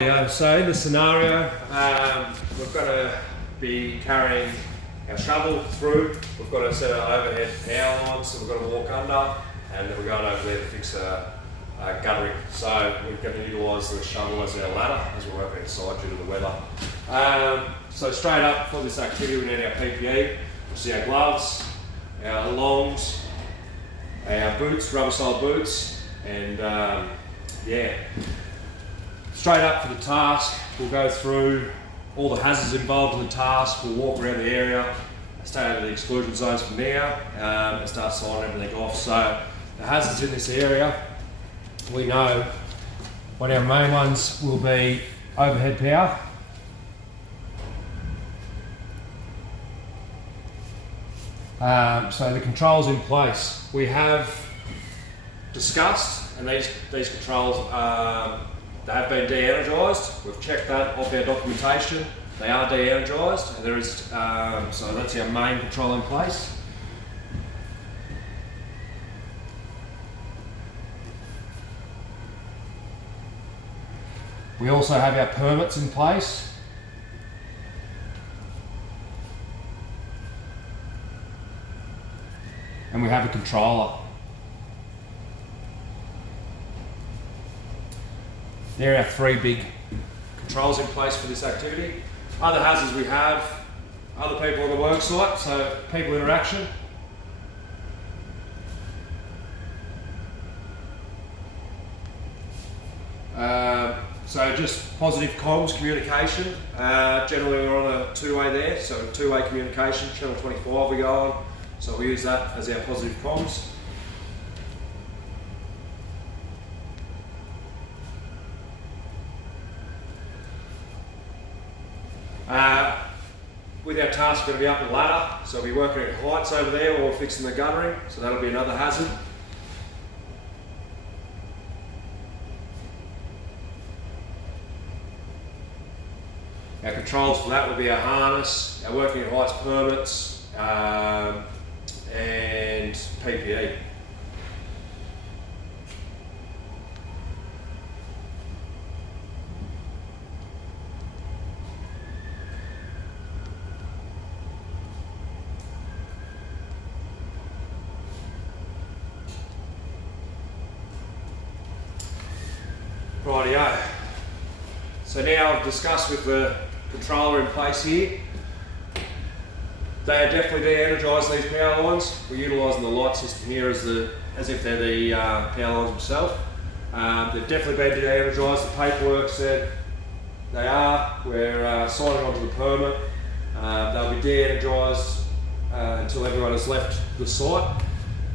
So in this scenario, we're going to be carrying our shovel through. We've got a set of overhead power lines, so we've got to walk under, and then we're going over there to fix a guttering. So we're going to utilise the shovel as our ladder as we're working inside due to the weather. So straight up for this activity, we need our PPE, which is our gloves, our longs, our boots, rubber sole boots, and yeah. Straight up for the task, we'll go through all the hazards involved in the task. We'll walk around the area, stay out of the exclusion zones from there, and start signing everything off. So the hazards in this area, we know what our main ones will be: overhead power, so the controls in place we have discussed, and these controls they have been de-energised. We've checked that off our documentation. They are de-energised, and there is so that's our main control in place. We also have our permits in place. And we have a controller. There are our three big controls in place for this activity. Other hazards we have, other people on the work site, so people interaction. So just positive comms communication. Generally we're on a two-way there, so two-way communication, channel 25 we go on. So we use that as our positive comms. With our task, we're going to be up the ladder, so we'll be working at heights over there or fixing the guttering, so that'll be another hazard. Our controls for that will be our harness, our working at heights permits, and PPE. Rightio. So now I've discussed with the controller in place here. They are definitely de-energised, these power lines. We're utilising the light system here as if they're the power lines themselves. They've definitely been de-energised. The paperwork said they are. We're signing onto the permit. They'll be de-energised until everyone has left the site.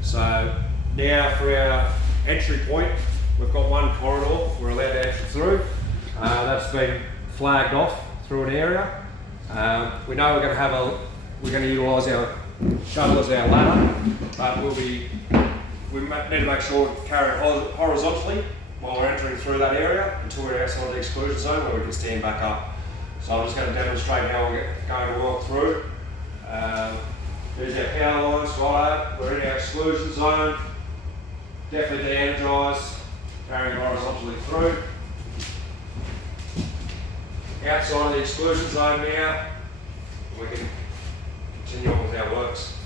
So now for our entry point, we've got one corridor we're allowed to enter through. That's been flagged off through an area. We know we're going to utilise our shovel as our ladder, but we need to make sure we carry it horizontally while we're entering through that area until we're outside the exclusion zone where we can stand back up. So I'm just going to demonstrate how we're going to walk through. There's our power lines, right? We're in our exclusion zone, definitely de-energised. Carrying horizontally through. Outside of the exclusion zone now, we can continue on with our works.